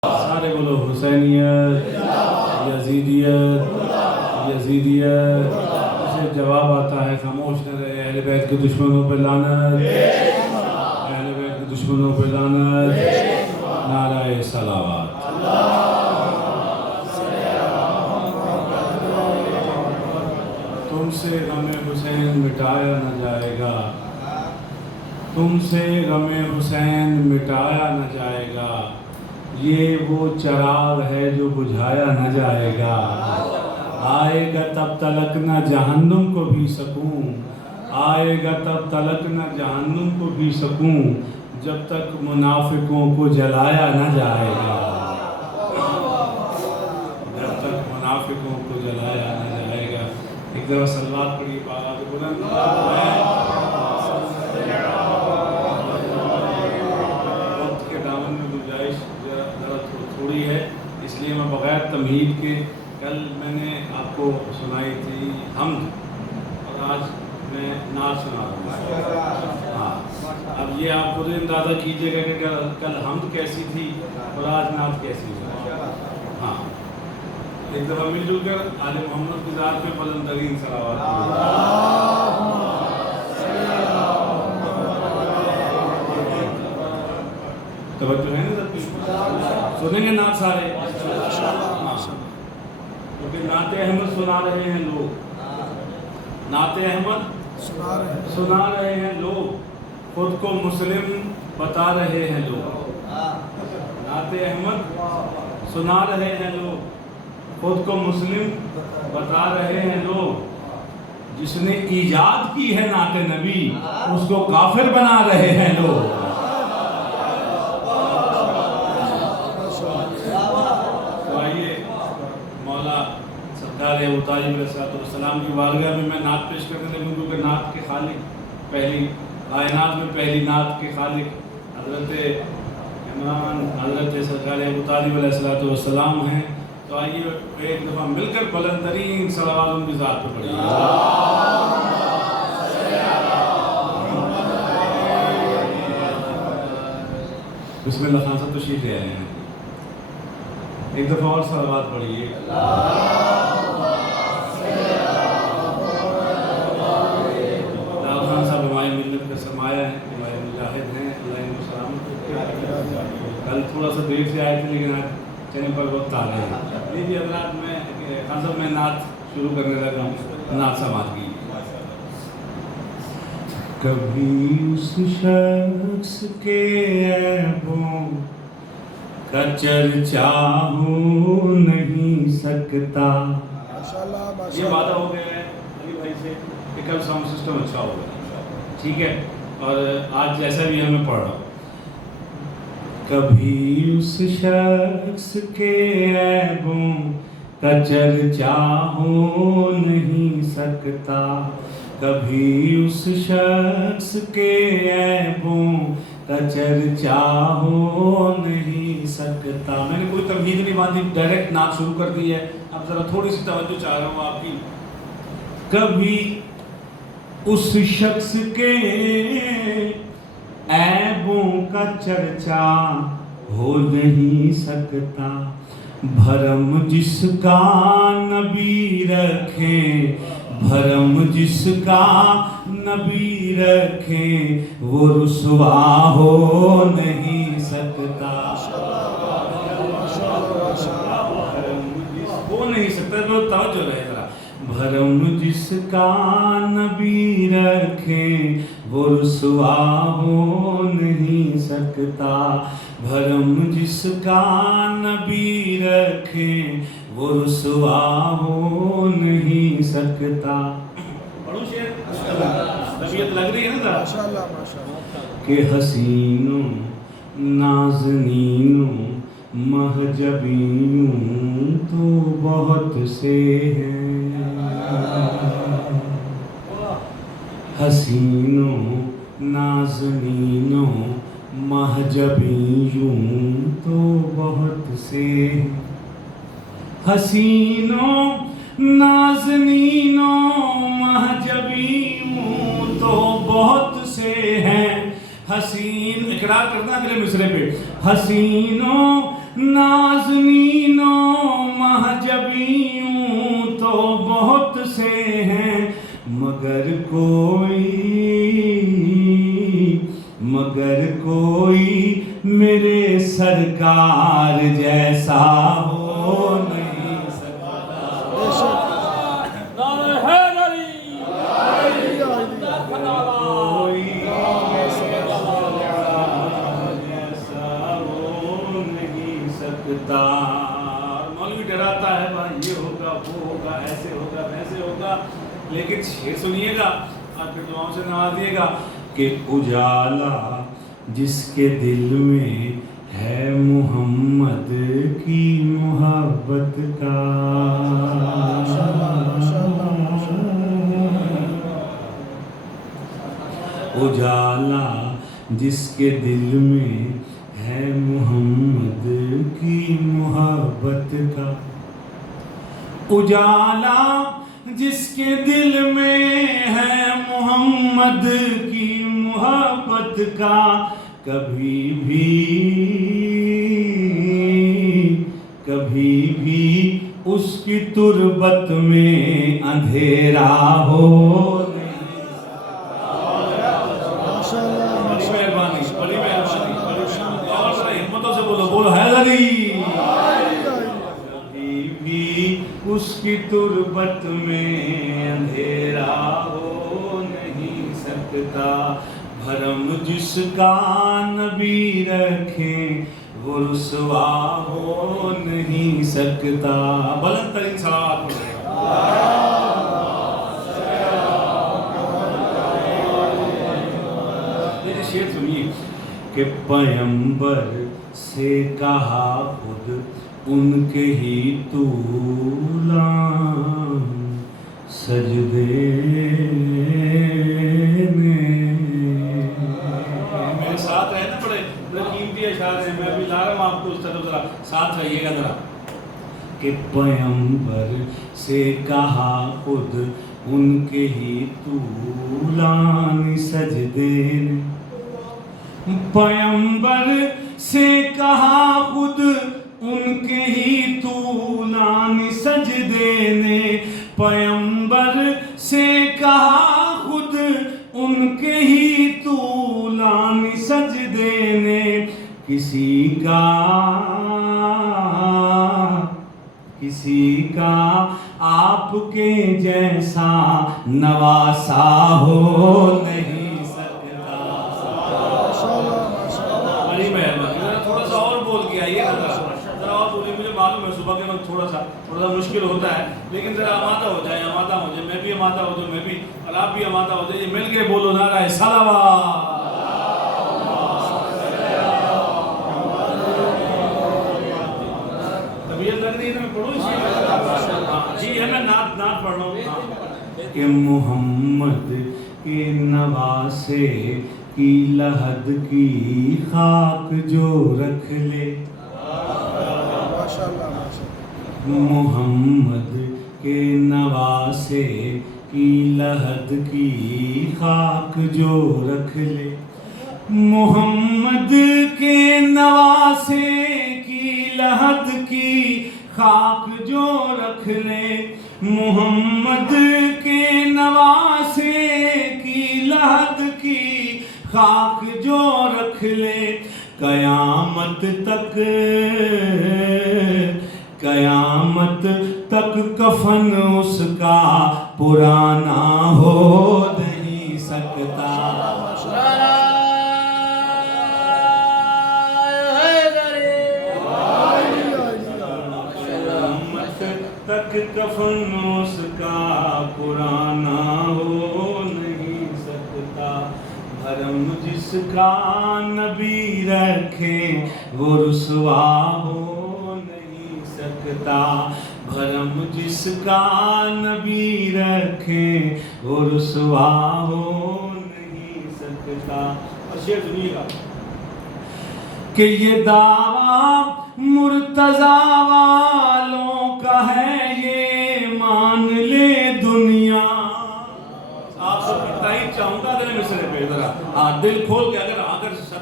سارے بولو حسینیت، یزیدیت اسے جواب آتا ہے خاموش نہ رہے، اہل بیت کے دشمنوں پہ لعنت، اہل بیت کے دشمنوں پہ لعنت، نعرہ صلوات۔ تم سے غم حسین مٹایا نہ جائے گا، تم سے غم حسین مٹایا نہ جائے گا، یہ وہ چراغ ہے جو بجھایا نہ جائے گا، آئے گا تب تلک نہ جہنم کو بھی سکون، آئے گا تب تلک نہ جہنم کو بھی سکون، جب تک منافقوں کو جلایا نہ جائے گا، جب تک منافقوں کو جلایا نہ جائے گا۔ ایک دفعہ صلوات پڑھی بالا کے بلند، وقت کے دامن میں گنجائش ذرا تھوڑی ہے، اس لیے میں بغیر تمہید کے کل میں نے آپ کو سنائی تھی حمد، اور آج میں نعت سنا رہا ہوں۔ ہاں، اب یہ آپ خود اندازہ کیجئے گا کہ کل حمد کیسی تھی اور آج نعت کیسی ہے۔ ہاں، ایک دفعہ مل جل کر آل محمد کی ذات میں بلند ترین صلوات۔ توجہ ہے نا سب کی؟ سنیں گے نعت سارے؟ کیونکہ نعت احمد سنا رہے ہیں لوگ، نعت احمد سنا رہے ہیں لوگ، خود کو مسلم بتا رہے ہیں لوگ، نعت احمد سنا رہے ہیں لوگ، خود کو مسلم بتا رہے ہیں لوگ، جس نے ایجاد کی ہے نعت نبی اس کو کافر بنا رہے ہیں لوگ۔ تو آئیے مولا سرکار ابو طالب علیہ السلام کی بارگاہ میں نعت پیش کرنے لگوں، کیونکہ نعت کے خالق، پہلی کائنات میں پہلی نعت کے خالق حضرت امام حضرت سرکار ابو طالب علیہ السلام ہیں۔ تو آئیے ایک دفعہ مل کر بلند ترین صلوات ان کی ذات پہ پڑھیے۔ بسم اللہ خان صاحب تشریف لے آئے ہیں، ایک دفعہ اور صلوات پڑھیے۔ لال خان صاحب ہماری ملت کا سرمایہ ہیں، ہمارے مجاہد ہیں، اللہ ان کو سلامت۔ کل تھوڑا سا دیر سے آئے تھے لیکن آج چینل پر وقت آ رہے ہیں۔ لیجیے حضرات، میں خان صاحب میں نعت شروع کرنے لگا ہوں، نعت سماعت کی۔ کبھی اس شخص کے عیبوں کا چرچا ہو نہیں سکتا، یہ وعدہ ہو گیا ہے علی بھائی سے کہ کل ساؤنڈ سسٹم اچھا ہوگا، ٹھیک ہے، اور آج جیسا بھی ہمیں پڑھ رہا ہوں۔ کبھی اس شخص کے عیبوں کا چرچا ہو نہیں سکتا، کبھی اس شخص کے عیبوں کا چرچا ہو نہیں سکتا۔ میں نے کوئی تمہید نہیں باندھی، ڈائریکٹ نعت شروع کر دی ہے، اب ذرا تھوڑی سی توجہ چاہ رہا ہوں آپ کی۔ کبھی اس شخص کے عیبوں کا چرچا ہو نہیں سکتا، بھرم جس کا نبی رکھے، بھرم جس کا نبی رکھے وہ رسوا ہو نہیں سکتا، ہو نہیں سکتا، تو توجہ رہے ذرا۔ بھرم جس کا نبی رکھے وہ رسوا ہو نہیں سکتا، بھرم جس کا نبی رکھے وہ رسوا ہو نہیں سکتا۔ پڑھو شعر، طبیعت لگ رہی ہے نا ذرا؟ کہ حسینوں نازنینوں مہجبینوں تو بہت سے ہیں، حسینوں نازنینوں مہجبینوں تو بہت سے ہیں، حسینوں نازنینوں مہجبینوں تو بہت سے ہیں، حسین اقرار کرنا اگلے مصرے پہ، حسینوں نازنینوں مہجبیوں تو بہت سے ہیں، مگر کوئی میرے سرکار جیسا ہو نہیں سکتا۔ نعرہ حیدری، کوئی جیسا ہو نہیں سکتا۔ مولوی ڈراتا ہے بھائی یہ ہوگا وہ ہوگا ایسے ہوگا ویسے ہوگا، لیکن شعر سنیے گا اور پھر دعاؤں سے نوازیے گا کہ اجالا جس کے دل میں ہے محمد کی محبت کا، اجالا جس کے دل میں ہے محمد کی محبت کا، اجالا جس کے دل میں ہے محمد کی محبت کا، کبھی بھی اس کی تربت میں اندھیرا ہو نہیں سکتا۔ بڑی مہربانی اور ذرا ہمتوں سے بولو حیدری۔ کبھی بھی اس کی تربت میں اندھیرا ہو نہیں سکتا، بھرم جس کا نبی رکھیں وہ رسوا ہو نہیں سکتا۔ بلند ترین صلوات پڑھیں۔ یہ شعر سنیے کہ پیمبر سے کہا خود ان کے ہی طولان سجدے میرے ساتھ رہے نا، بڑے قیمتی اشعار ہیں، میں ابھی لا رہا ہوں آپ کو، اس طرح ذرا ساتھ رہیے گا ذرا کہ پیمبر سے کہا خود ان کے ہی طولان سجدے نے، پیمبر سے کہا خود ان کے ہی طولان سجدے نے، پیمبر سے کہا خود ان کے ہی طولان سجدے نے، کسی کا آپ کے جیسا نواسا ہو نہیں سکتا۔ بڑی مہربانی، تھوڑا سا اور بول کے آئیے ذرا اور بولیے، مجھے معلوم ہے صبح کے وقت تھوڑا سا مشکل ہوتا ہے، لیکن ذرا آمادہ ہو جائے، میں بھی آمادہ ہو جاؤں، میں بھی اور آپ بھی آمادہ ہو جائیے، مل کے بولو نعرہ صلوات۔ طبیعت لگ رہی ہے میں پڑھوں اس جی ہے میں نعت پڑھ رہا ہوں کہ محمد کے نواسے کی لحد کی خاک جو رکھ لے، محمد کے نواسے کی لحد کی خاک جو رکھ لے، محمد کے نواسے کی لحد کی خاک جو رکھ لے، محمد کے نواسے کی لحد کی خاک جو رکھ لے، قیامت تک کفن اس کا پرانا ہو نہیں سکتا۔ تک کفن اس کا پرانا ہو نہیں سکتا، بھرم جس کا نبی رکھے وہ رسوا ہو نہیں سکتا، بھرم جس کا نبی رکھے وہ رسوا ہو نہیں سکتا۔ اور شعر سنیے گا کہ یہ دعویٰ مرتضیٰ والوں کا ہے، یہ مان لے دنیا۔ آپ سے تائید چاہوں گا اگلے مصرے پہ ذرا دل کھول کے، اگر صدا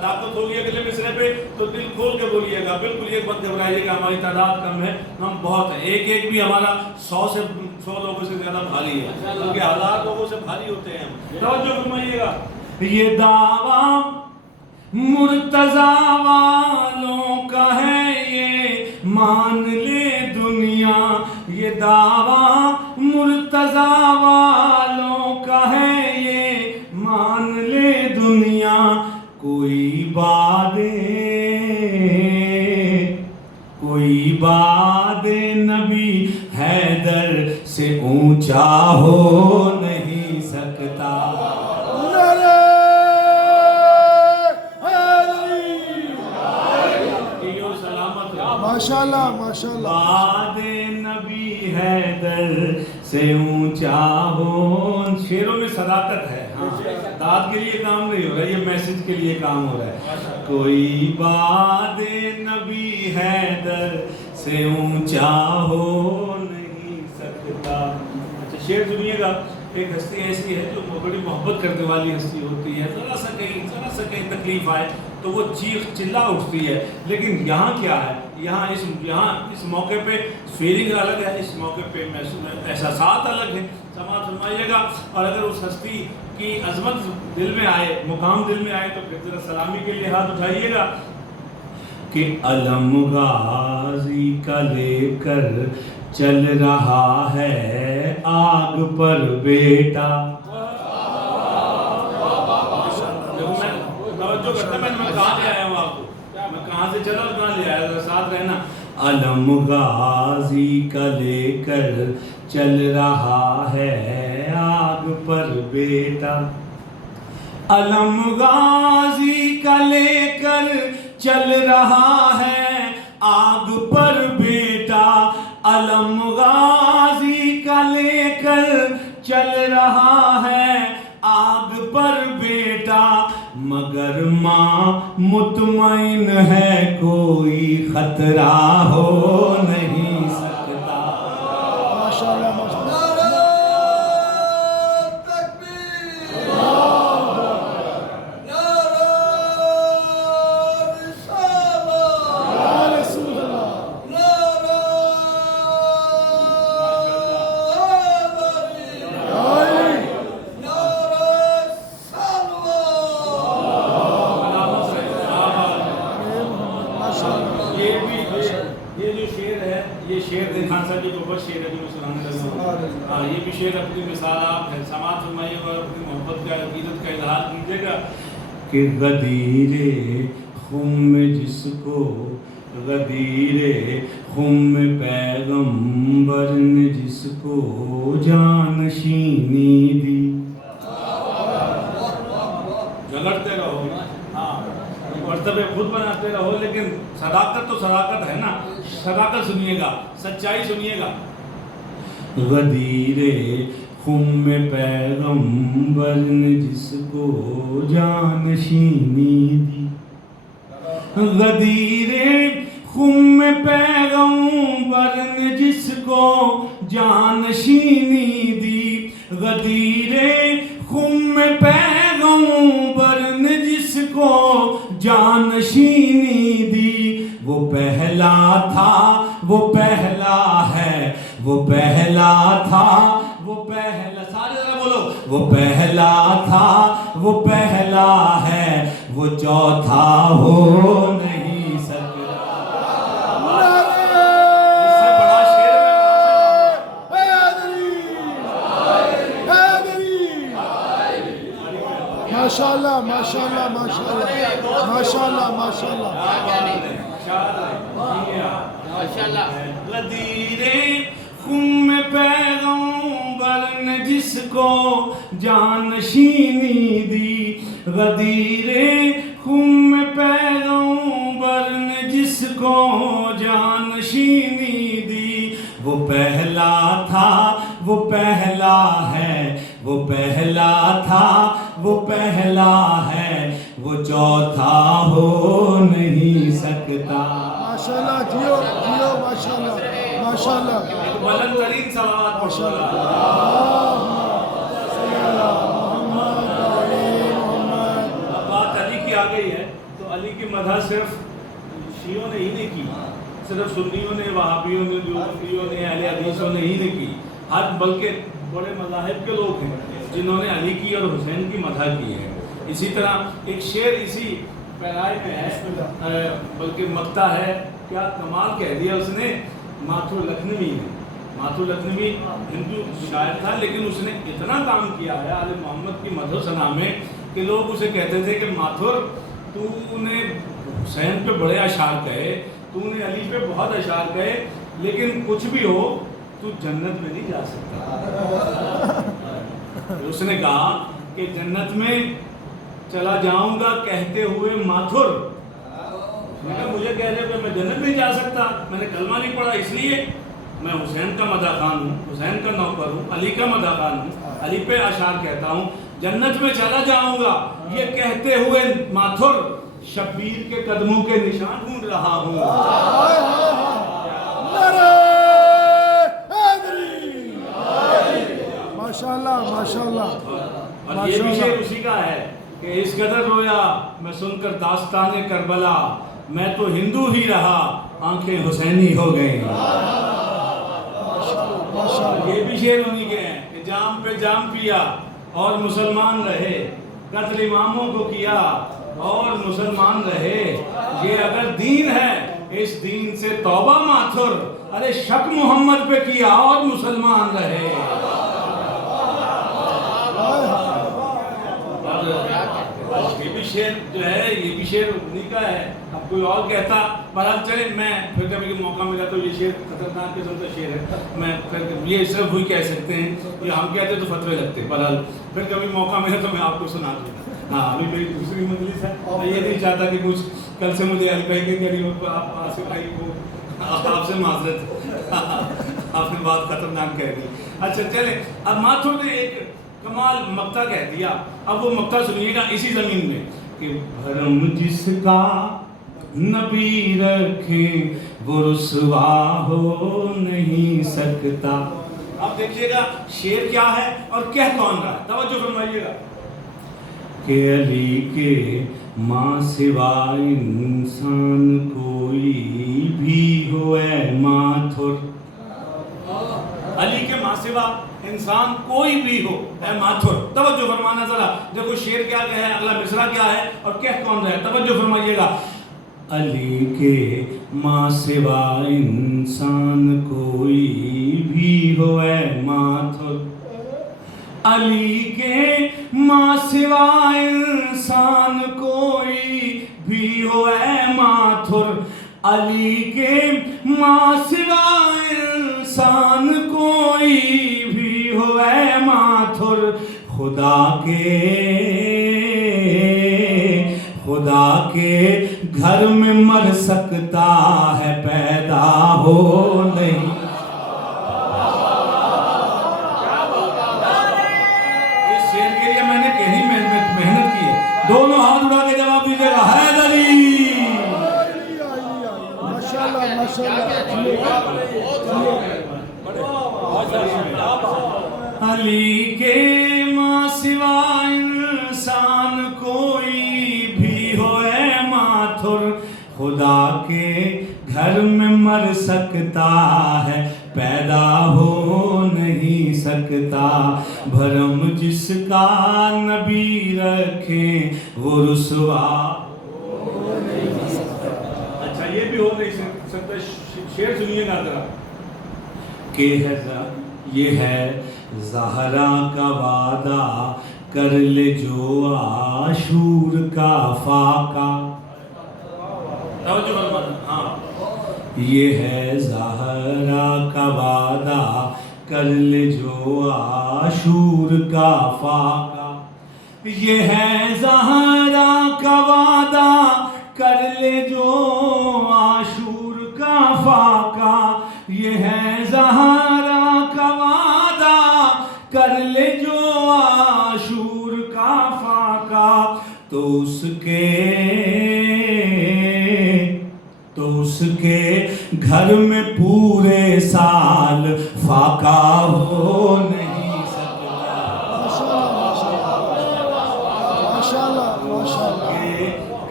صداقت ہوگی اگلے مصرے پہ تو دل کھول کے بولیے گا. بالکل یہ مت گھبرائیے گا, ہماری تعداد کم ہے, ہم بہت ہیں. ایک ایک بھی ہمارا 100 لوگوں سے زیادہ بھاری ہے, بلکہ 1000 لوگوں سے بھاری ہوتے ہیں. توجہ فرمائیے گا. یہ دعویٰ مرتضیٰ والوں کا ہے, یہ مان لے دنیا. یہ دعویٰ مرتضیٰ والوں کا ہے, یہ مان لے دنیا. کوئی باد نبی حیدر سے اونچا ہو نہیں سکتا. ماشاءاللہ ماشاءاللہ. باد نبی حیدر سے اونچا ہو. شعروں میں صداقت ہے, ہاں داد کے لیے کام نہیں ہو رہا, یہ میسج کے لیے کام ہو رہا ہے. کوئی باد نبی حیدر سے اونچا ہو نہیں سکتا. اچھا شعر سنیے گا. ایک ہستی ایسی ہے جو بڑی محبت کرنے والی ہستی ہوتی ہے, ذرا سا کہیں تکلیف آئے تو وہ چیخ چلا اٹھتی ہے. لیکن یہاں کیا ہے, یہاں اس موقع پہ فیلنگ الگ ہے, اس موقع پہ احساسات الگ ہیں. سماعت فرمائیے گا. اور اگر اس ہستی کی عظمت دل میں آئے, مقام دل میں آئے, تو پھر ذرا سلامی کے لیے ہاتھ اٹھائیے گا. کہ علم غازی کا لے کر چل رہا ہے آگ پر بیٹا. میں کہاں لے آیا ہوں آپ کو, میں کہاں سے چلا اور کہاں لے آیا, ساتھ رہنا. علم غازی کا لے کر چل رہا ہے آگ پر بیٹا. علم غازی کا لے کر چل رہا ہے آگ پر بیٹا. علم غازی کا لے کر چل رہا ہے آگ پر بیٹا. مگر ماں مطمئن ہے کوئی خطرہ ہو نہیں سکتا. ماشاءاللہ ماشاءاللہ. یہ بھی شعر اپنی مثالات ہے. سماعت فرمائیے اور اپنی محبت کا, عقیدت کا اظہار کیجیے گا. کہ غدیر خم جس کو, غدیر خم پیغمبر نے جس کو جانشینی دی. جھگڑتے رہو, ہاں مرتبے خود بناتے رہو, لیکن صداقت تو صداقت ہے نا. صداقت سنیے گا, سچائی سنیے گا. غدیر خم پیغمبر نے جس کو جانشینی دی. غدیر خم پیغمبر نے جس کو جانشینی دی. غدیر خم پیغمبر نے جس کو جانشینی دی. وہ پہلا تھا, وہ پہلا ہے, وہ پہلا تھا, وہ پہلا, سارے ذرا بولو. وہ پہلا تھا, وہ پہلا ہے, وہ چوتھا ہو نہیں سکتا. اس سے بڑا شعر ماشاءاللہ ماشاءاللہ ماشاءاللہ ماشاءاللہ ماشاءاللہ. غدیر خم پیغمبر نے جس کو جانشینی دی. غدیر خم پیغمبر نے جس کو جانشینی دی. وہ پہلا تھا, وہ پہلا ہے, وہ پہلا تھا, وہ پہلا ہے, وہ چوتھا ہو نہیں سکتا. ماشاءاللہ. جیو جیو ماشاءاللہ ماشاءاللہ. بلند ترین صلوات ماشاءاللہ. اب بات علی کی آ گئی ہے. تو علی کی مدح صرف شیعوں نے ہی نہیں کی، صرف سنیوں نے، وہابیوں نے، دیوبندیوں نے، اہل حدیثوں نے ہی نہیں کی، ہر بلکہ بڑے مذاہب کے لوگ ہیں جنہوں نے علی کی اور حسین کی مدح کی ہے۔ اسی طرح ایک شعر اسی پیرائے میں ہے، بلکہ مقطع ہے، کیا کمال کہہ دیا اس نے، ماتھو لکھنوی نے۔ ماتھو لکھنوی ہندو شاعر تھا، لیکن اس نے اتنا کام کیا ہے آل محمد کی مدح و ثنا میں کہ لوگ اسے کہتے تھے کہ ماتھر تو نے حسین پہ بڑے اشعار کہے، تو نے علی پہ بہت اشعار کہے، لیکن کچھ بھی ہو تو جنت میں نہیں جا سکتا۔ اس نے کہا کہ جنت میں چلا جاؤں گا کہتے ہوئے ماتھر، میں کہا مجھے کہہ رہے کہ میں جنت نہیں جا سکتا، میں نے کلمہ نہیں پڑھا، اس لیے میں حسین کا مدح خان ہوں، حسین کا نوکر ہوں، علی کا مدح خان ہوں، علی پہ اشعار کہتا ہوں، جنت میں چلا جاؤں گا یہ کہتے ہوئے ماتھر شبیر کے قدموں کے نشان ڈھونڈ رہا ہوں۔ ماشاءاللہ ماشاءاللہ۔ اور یہ بھی شعر اسی کا ہے کہ اس قدر رویا میں سن کر داستان کربلا، میں تو ہندو ہی رہا آنکھیں حسینی ہو گئیں۔ یہ بھی شعر انہی کے ہیں کہ جام پہ جام پیا اور مسلمان رہے، قتل اماموں کو کیا اور مسلمان رہے، یہ اگر دین ہے اس دین سے توبہ ماتھر، ارے شک محمد پہ کیا اور مسلمان رہے۔ یہ بھی شعر جو ہے، یہ بھی شعر انہی کا ہے، اب کوئی اور کہتا، بہرحال چلے میں پھر کبھی موقع ملا تو یہ شعر خطرناک قسم کا شعر ہے، میں پھر یہ صرف وہی کہہ سکتے ہیں، یہ ہم کہتے تو فتوے لگتے، بہرحال پھر کبھی موقع ملا تو میں آپ کو سنا دوں گا۔ ہاں ابھی میری دوسری مجلس ہے، میں یہ نہیں چاہتا کہ کچھ کل سے مجھے الکائی کے قریب آپ آصف بھائی کو آپ سے معذرت، آپ نے بات خطرناک کہہ دی۔ اچھا چلے، اب ماتھر نے ایک کمال مقطع کہہ دیا، اب وہ مقطع سنیے گا اسی زمین میں کہ بھرم جس کا نبی رکھے وہ رسوا ہو نہیں سکتا۔ اب دیکھیے گا شعر کیا ہے اور کہہ کون رہا ہے، توجہ فرمائیے گا کہ علی کے ماں سوا انسان کوئی بھی ہو اے ماتھر، علی کے ماں سوا انسان کوئی بھی ہو اے ماتھر۔ توجہ فرمانا ذرا، دیکھو شعر کیا ہے، اگلا مصرع کیا ہے اور کہہ کون رہا ہے، توجہ فرمائیے گا۔ علی کے ماں سوا انسان کوئی بھی ہو اے ماتھر، علی کے ماں سوا انسان کوئی بھی ہو اے ماتھر، علی کے ماں سوا انسان کوئی بھی ہو اے ماتھر، خدا کے گھر میں مر سکتا ہے پیدا ہو نہیں۔ اس شعر کے لیے میں نے کہیں محنت کی ہے، دونوں ہاتھ اٹھا کے جواب دیجیے گا، حیدری۔ ماشاءاللہ ماشاءاللہ۔ علی کے ماں سوا انسان کوئی بھی ہو اے ماتھر، خدا کے گھر میں مر سکتا ہے پیدا ہو نہیں سکتا، بھرم جس کا نبی رکھے وہ رسوا ہو نہیں سکتا۔ اچھا یہ بھی ہو نہیں سکتا، شعر سنیے گا ذرا کہ یہ ہے زہرا کا وعدہ کر لے جو عاشور کا فاقہ۔ یہ ہے زہرا کا وعدہ کر لے جو عاشور کا فاقہ، یہ ہے زہرا کا وعدہ کر لے جو عاشور کا فاقہ، یہ ہے زہرا کا وعدہ کر لے جو عاشور کا فاقہ، تو اس کے گھر میں پورے سال فاقہ ہو نہیں سکتا۔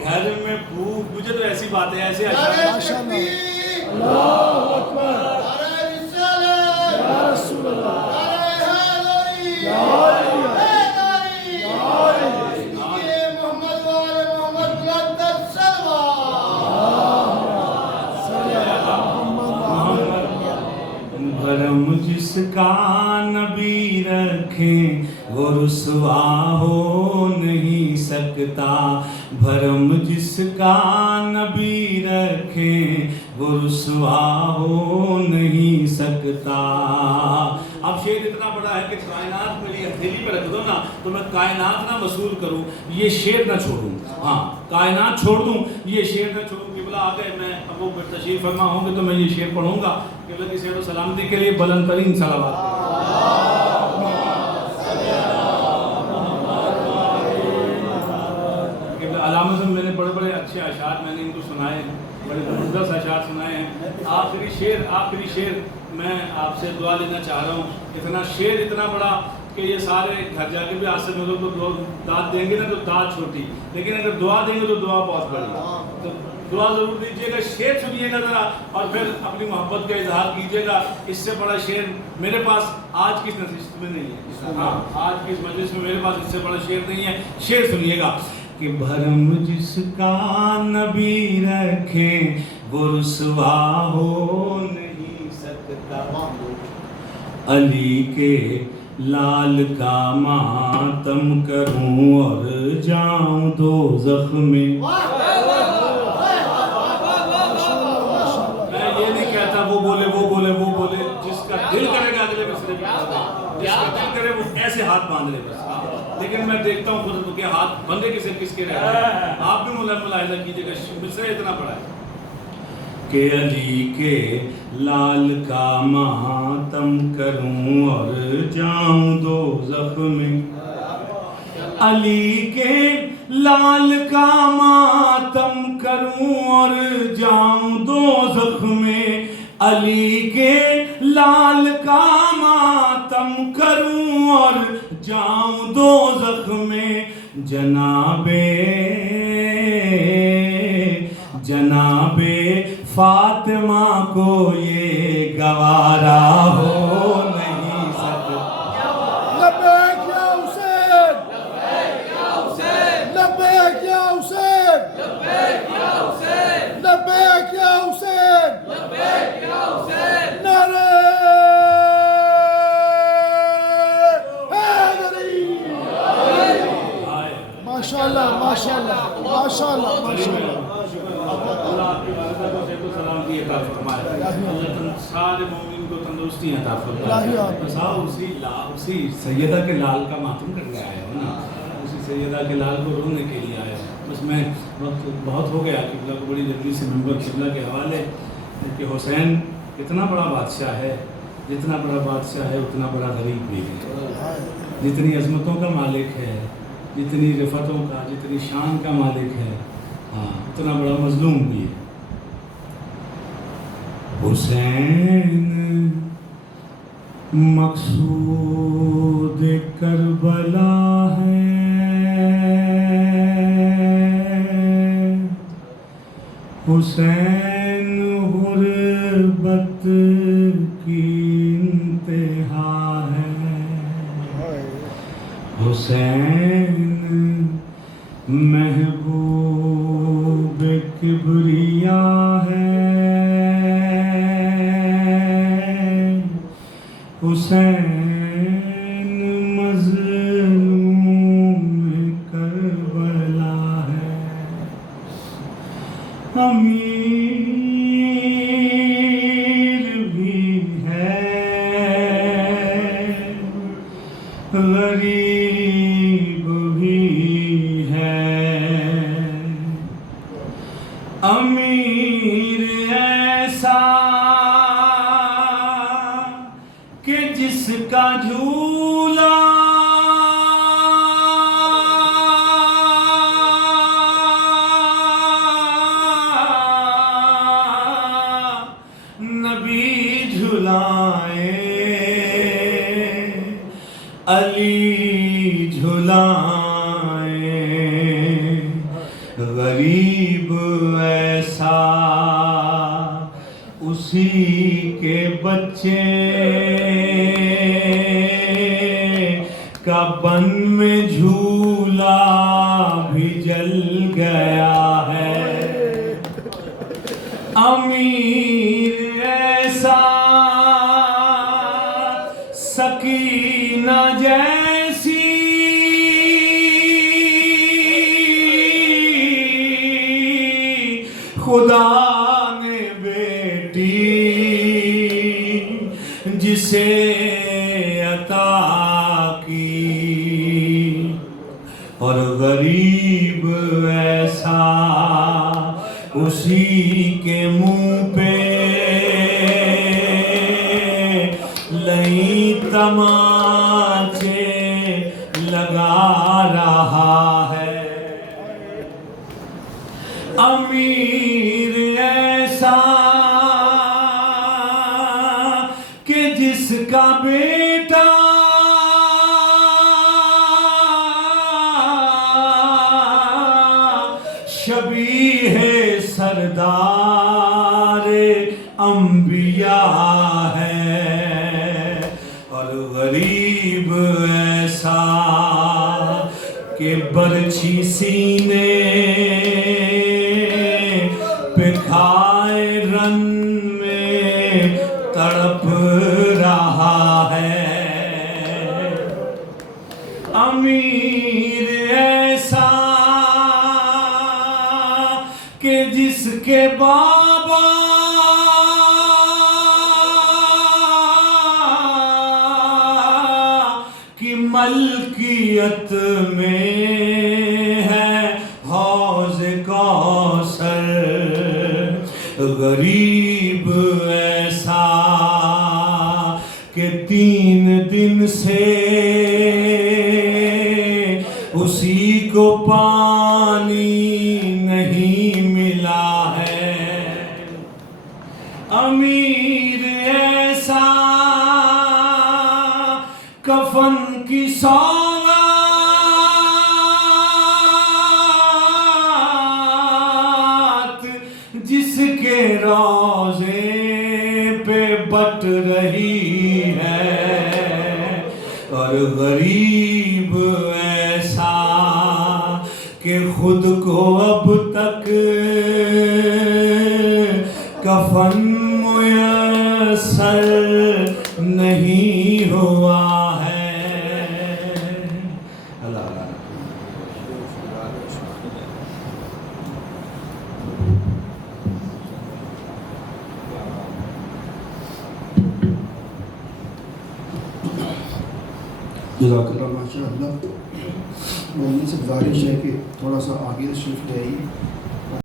گھر میں بھوک، مجھے تو ایسی بات ہے، ایسے اشعار ماشاءاللہ اللہ اکبر یا رسول اللہ یا بھرم جس کا نبی رکھیں وہ رسوا ہو نہیں سکتا، بھرم جس کا نبی رکھیں وہ رسوا ہو نہیں سکتا۔ اب شعر اتنا بڑا ہے کہ کائنات میری ہتھیلی پہ رکھ دو نا تو میں کائنات نہ وصول کروں، یہ شعر نہ چھوڑوں، ہاں کائنات چھوڑ دوں، یہ شعر نہ چھوڑوں۔ قبلہ آ گئے، میں اب وہ تشریف فرما ہوں گے تو میں یہ شعر پڑھوں گا۔ قبلہ کی صحت و سلامتی کے لیے بلند ترین صلوات۔ علامت میں نے بڑے بڑے اچھے اشعار میں نے ان کو سنائے، بڑے زبردست اشعار سنائے ہیں۔ آخری شعر میں آپ سے دعا لینا چاہ رہا ہوں۔ اتنا شعر اتنا بڑا کہ یہ سارے گھر جا کے بھی آج سے ملو تو داد دیں گے نا تو داد چھوٹی، لیکن اگر دعا دیں گے تو دعا بہت بڑی، تو دعا ضرور دیجیے گا۔ شعر سنیے گا ذرا اور پھر اپنی محبت کا اظہار کیجیے گا۔ اس سے بڑا شعر میرے پاس آج کی اس نشست میں نہیں ہے، ہاں آج کی اس مجلس میں میرے پاس اس سے بڑا شعر نہیں ہے۔ شعر سنیے گا کہ بھرم جس کا نبی رکھیں وہ رسوا ہو نہیں سکتا، علی کے لال کا ماتم کروں اور جاؤں دوزخ میں۔ میں یہ نہیں کہتا وہ بولے جس کا دل کرے گا اگلے مسئلے پہ، جس کا دل کرے وہ ایسے ہاتھ باندھ لے بس۔ لیکن میں دیکھتا ہوں خود کہ ہاتھ بندے کس کے رہے ہیں۔ آپ بھی ملاحظہ کیجیے گا، مصرع اتنا بڑا ہے کہ علی کے لال کا ماتم کروں اور جاؤں دوزخ میں، علی کے لال کا ماتم کروں اور جاؤں دوزخ میں، علی کے لال کا ماتم کروں اور جاؤں دوزخ میں، جناب فاطمہ کو یہ گوارا ہو نہیں سکتا۔ لبیک یا حسین، لبیک یا حسین، لبیک یا حسین، نعرہ حیدری۔ ماشاءاللہ ماشاءاللہ ماشاءاللہ ماشاءاللہ۔ اللہ آپ کی والدہ کو صحت و سلامتی عطا فرمائے، اللہ سارے مومنین کو تندرستی عطا فرمائے۔ بس آپ اسی سیدہ کے لال کا ماتم کرنے آئے ہو نا، اسی سیدہ کے لال کو رونے کے لیے آئے ہو۔ بس میں وقت بہت ہو گیا، قبلہ کو بڑی جلدی سے ممبر قبلہ کے حوالے کہ حسین اتنا بڑا بادشاہ ہے، جتنا بڑا بادشاہ ہے اتنا بڑا غریب بھی ہے، جتنی عظمتوں کا مالک ہے، جتنی رفتوں کا، جتنی شان کا مالک ہے، ہاں اتنا بڑا مظلوم بھی ہے۔ حسین مقصود کربلا ہے، حسین غربت کی انتہا ہے، حسین محبوب کبریا ہے، حسین مظلوم کربلا ہے، امیر بھی ہے غریب بھی ہے، امیر ایسا کہ جس کا جھولا نبی جھلائے، علی جھلائے، غریب غریب ایسا اسی کے بچے کا بن میں جھولا بھی جل گیا ہے، امیر ایسا سکینہ جیسی خدا نے بیٹی جسے عطا کی، اور غریب ایسا اسی کے منہ پہ لئی تماچے لگا رہا ہے، امیر ایسا کہ جس کا بیٹا شبیہ سردار انبیاء ہے، اور غریب ایسا کہ برچھی سینے پہ کھائے رن میں تڑپ رہا ہے، امیر ایسا کہ جس کے بابا کی ملکیت میں ہے حوض کوثر، غریب ایسا کہ 3 دن سے اسی کو پانی نہیں ملا ہے، امیر ایسا کفن کی سوغات جس کے روضے پہ بٹ رہی ہے، اور غریب ایسا کہ خود کو اب تک کفن میسر نہیں ہوا ہے۔ اللہ جزاک اللہ ماشاء اللہ۔ مومن سے گزارش ہے کہ تھوڑا سا آگے تشریف لے آئیے۔